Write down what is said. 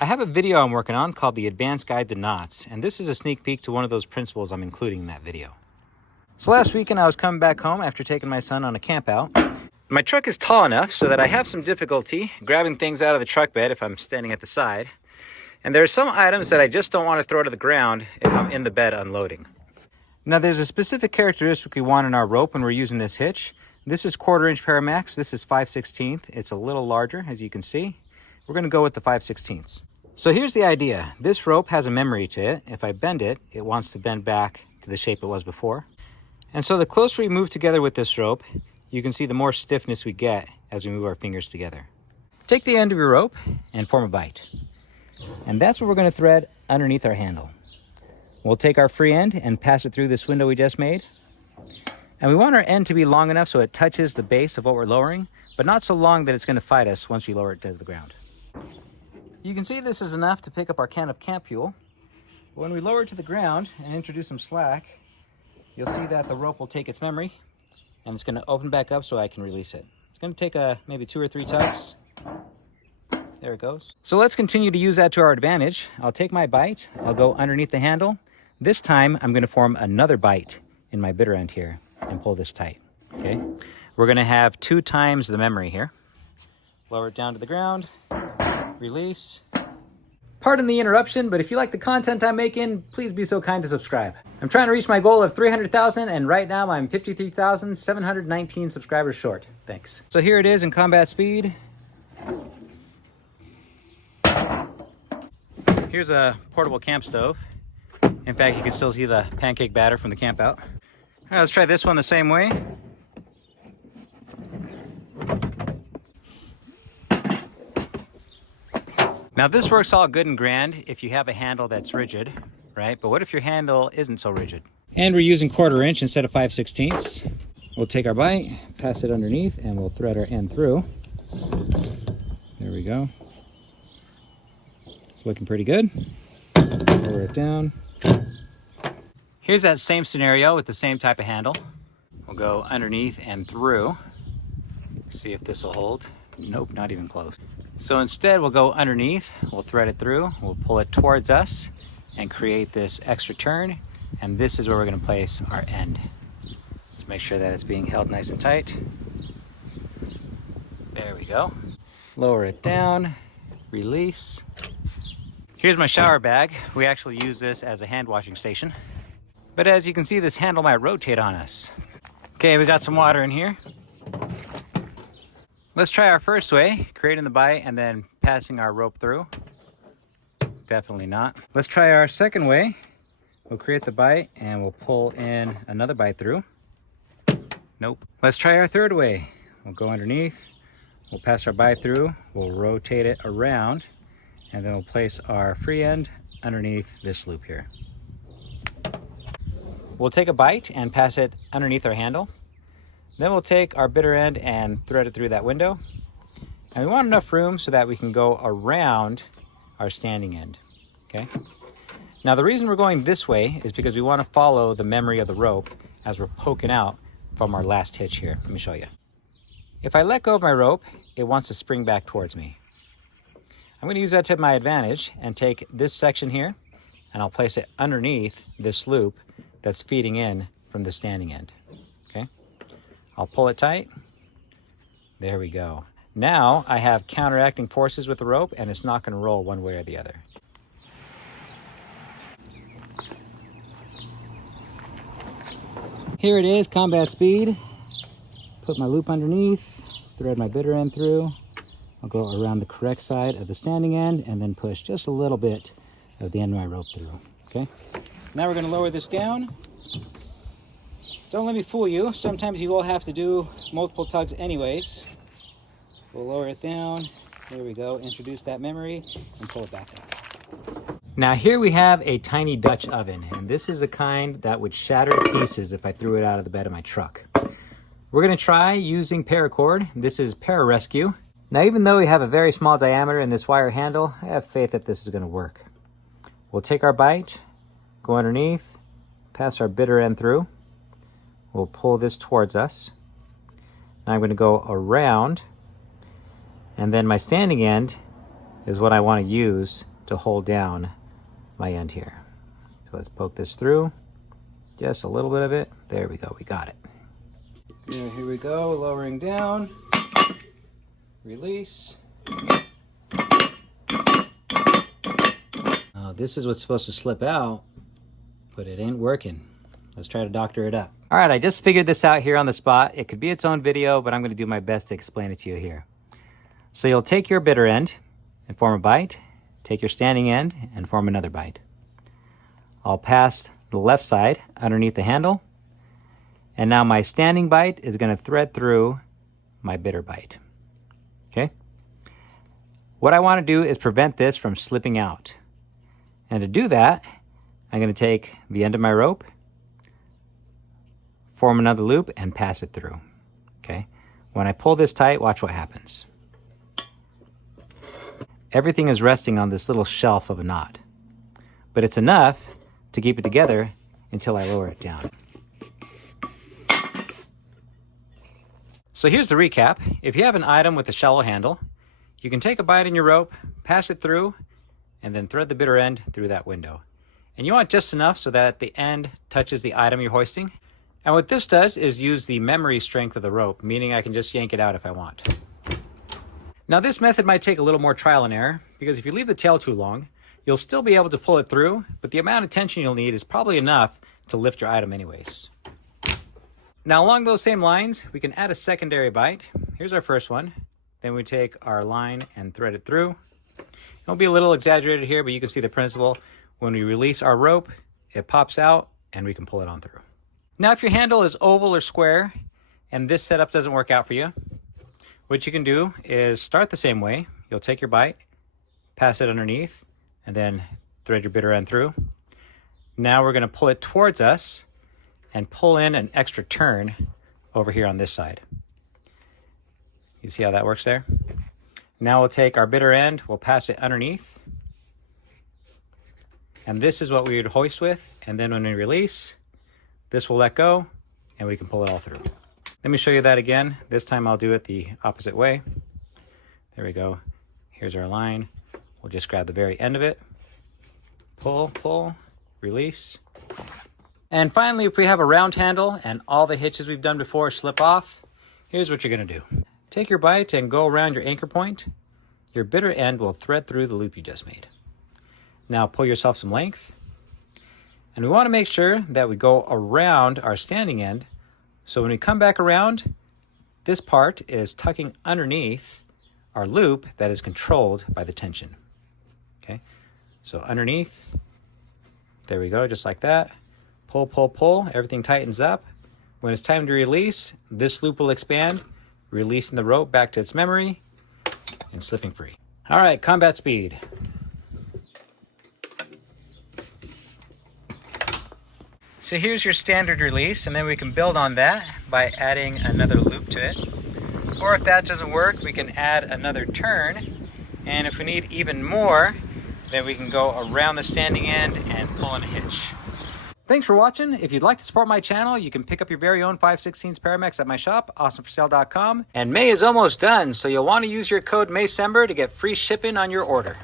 I have a video I'm working on called The Advanced Guide to Knots, and this is a sneak peek to one of those principles I'm including in that video. So last weekend I was coming back home after taking my son on a camp out. My truck is tall enough so that I have some difficulty grabbing things out of the truck bed if I'm standing at the side. And there are some items that I just don't want to throw to the ground if I'm in the bed unloading. Now there's a specific characteristic we want in our rope when we're using this hitch. This is 1/4 inch Paramax, this is 5/16. It's a little larger, as you can see. We're gonna go with the 5/16. So here's the idea. This rope has a memory to it. If I bend it, it wants to bend back to the shape it was before. And so the closer we move together with this rope, you can see the more stiffness we get as we move our fingers together. Take the end of your rope and form a bite. And that's what we're gonna thread underneath our handle. We'll take our free end and pass it through this window we just made. And we want our end to be long enough so it touches the base of what we're lowering, but not so long that it's gonna fight us once we lower it to the ground. You can see this is enough to pick up our can of camp fuel. But when we lower it to the ground and introduce some slack, you'll see that the rope will take its memory and it's gonna open back up so I can release it. It's gonna take maybe 2 or 3 tugs. There it goes. So let's continue to use that to our advantage. I'll take my bite, I'll go underneath the handle. This time I'm gonna form another bite in my bitter end here and pull this tight, okay? We're gonna have 2 times the memory here. Lower it down to the ground, release. Pardon the interruption, but if you like the content I'm making, please be so kind to subscribe. I'm trying to reach my goal of 300,000, and right now I'm 53,719 subscribers short. Thanks. So here it is in combat speed. Here's a portable camp stove. In fact, you can still see the pancake batter from the camp out. All right, let's try this one the same way. Now this works all good and grand if you have a handle that's rigid, right? But what if your handle isn't so rigid? And we're using 1/4 inch instead of 5/16. We'll take our bite, pass it underneath, and we'll thread our end through. There we go. It's looking pretty good. Lower it down. Here's that same scenario with the same type of handle. We'll go underneath and through. See if this will hold. Nope, not even close. So instead we'll go underneath, we'll thread it through, we'll pull it towards us and create this extra turn. And this is where we're gonna place our end. Let's make sure that it's being held nice and tight. There we go. Lower it down, release. Here's my shower bag. We actually use this as a hand washing station. But as you can see, this handle might rotate on us. Okay, we got some water in here. Let's try our first way, creating the bite and then passing our rope through. Definitely not. Let's try our second way. We'll create the bite and we'll pull in another bite through. Nope. Let's try our third way. We'll go underneath, we'll pass our bite through, we'll rotate it around, and then we'll place our free end underneath this loop here. We'll take a bite and pass it underneath our handle. Then we'll take our bitter end and thread it through that window. And we want enough room so that we can go around our standing end, okay? Now the reason we're going this way is because we want to follow the memory of the rope as we're poking out from our last hitch here. Let me show you. If I let go of my rope, it wants to spring back towards me. I'm gonna use that to my advantage and take this section here and I'll place it underneath this loop that's feeding in from the standing end, okay? I'll pull it tight. There we go. Now I have counteracting forces with the rope and it's not gonna roll one way or the other. Here it is, combat speed. Put my loop underneath, thread my bitter end through. I'll go around the correct side of the standing end and then push just a little bit of the end of my rope through, okay? Now we're gonna lower this down. Don't let me fool you. Sometimes you will have to do multiple tugs anyways. We'll lower it down. There we go. Introduce that memory and pull it back out. Now here we have a tiny Dutch oven, and this is a kind that would shatter to pieces if I threw it out of the bed of my truck. We're gonna try using paracord. This is Pararescue. Now even though we have a very small diameter in this wire handle, I have faith that this is gonna work. We'll take our bite, go underneath, pass our bitter end through. We'll pull this towards us. Now I'm going to go around, and then my standing end is what I want to use to hold down my end here. So let's poke this through, just a little bit of it. There we go, we got it. Here we go, lowering down, release. This is what's supposed to slip out, but it ain't working. Let's try to doctor it up. All right, I just figured this out here on the spot. It could be its own video, but I'm gonna do my best to explain it to you here. So you'll take your bitter end and form a bite, take your standing end and form another bite. I'll pass the left side underneath the handle, and now my standing bite is gonna thread through my bitter bite, okay? What I wanna do is prevent this from slipping out. And to do that, I'm going to take the end of my rope, form another loop, and pass it through, okay? When I pull this tight, watch what happens. Everything is resting on this little shelf of a knot, but it's enough to keep it together until I lower it down. So here's the recap. If you have an item with a shallow handle, you can take a bite in your rope, pass it through, and then thread the bitter end through that window. And you want just enough so that the end touches the item you're hoisting. And what this does is use the memory strength of the rope, meaning I can just yank it out if I want. Now this method might take a little more trial and error, because if you leave the tail too long, you'll still be able to pull it through, but the amount of tension you'll need is probably enough to lift your item anyways. Now along those same lines, we can add a secondary bite. Here's our first one. Then we take our line and thread it through. It'll be a little exaggerated here, but you can see the principle. When we release our rope, it pops out and we can pull it on through. Now, if your handle is oval or square and this setup doesn't work out for you, what you can do is start the same way. You'll take your bite, pass it underneath, and then thread your bitter end through. Now we're going to pull it towards us and pull in an extra turn over here on this side. You see how that works there? Now we'll take our bitter end, we'll pass it underneath. And this is what we would hoist with. And then when we release, this will let go and we can pull it all through. Let me show you that again. This time I'll do it the opposite way. There we go. Here's our line. We'll just grab the very end of it. Pull, pull, release. And finally, if we have a round handle and all the hitches we've done before slip off, here's what you're gonna do. Take your bite and go around your anchor point. Your bitter end will thread through the loop you just made. Now pull yourself some length. And we want to make sure that we go around our standing end. So when we come back around, this part is tucking underneath our loop that is controlled by the tension. Okay, so underneath, there we go, just like that. Pull, pull, pull, everything tightens up. When it's time to release, this loop will expand, releasing the rope back to its memory and slipping free. All right, combat speed. So here's your standard release, and then we can build on that by adding another loop to it. Or if that doesn't work, we can add another turn. And if we need even more, then we can go around the standing end and pull in a hitch. Thanks for watching. If you'd like to support my channel, you can pick up your very own 5/16 Paramex at my shop, awesomeforsale.com. And May is almost done, so you'll want to use your code MAYCEMBER to get free shipping on your order.